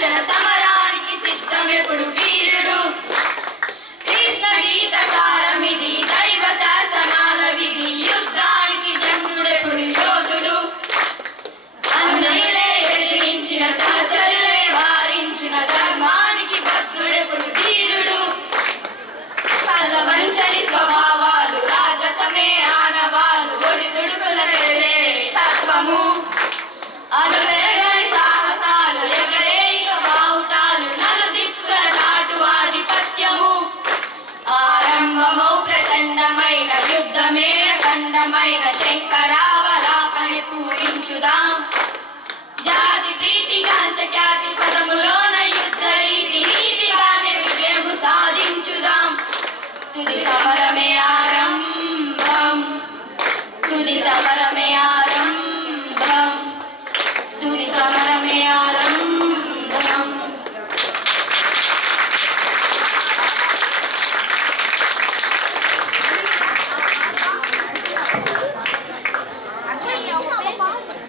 ఘర్షణ సమరానికి సిద్ధమెప్పుడు వీరుడు కృష్ణ గీత సారమిది దైవ శాసనాల విధి యుద్ధానికి జంతుడెప్పుడు యోధుడు అనునయులే ఎదిరించిన సహచరులే వారించిన ధర్మానికి భక్తుడెప్పుడు ధీరుడు పలవంచని స్వభావాలు రాజసమే ఆనవాలు ఒడిదుడుకుల తత్వము